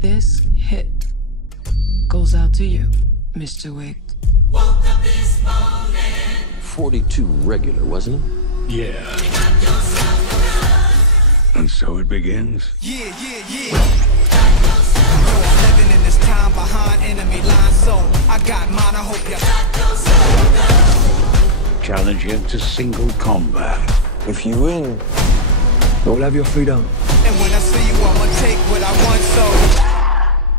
This hit goes out to you, Mr. Wick. 42 regular, wasn't it? Yeah. And so it begins. Yeah. I'm living in this time behind enemy lines, so I got mine, I hope you Challenge you to single combat. If you win, you'll have your freedom. And when I see you, I'ma take what I want, so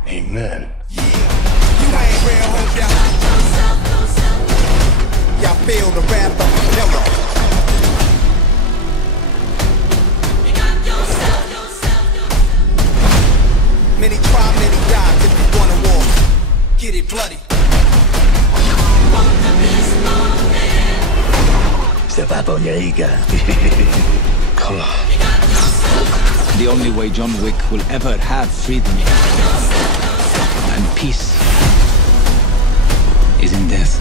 Amen. yeah. You ain't real, hope ya y'all feel the wrath of the devil. Many try, many die. If you wanna war, get it bloody. Step up on your ego. Come on. The only way John Wick will ever have freedom and peace is in death.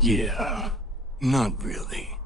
Yeah. Not really.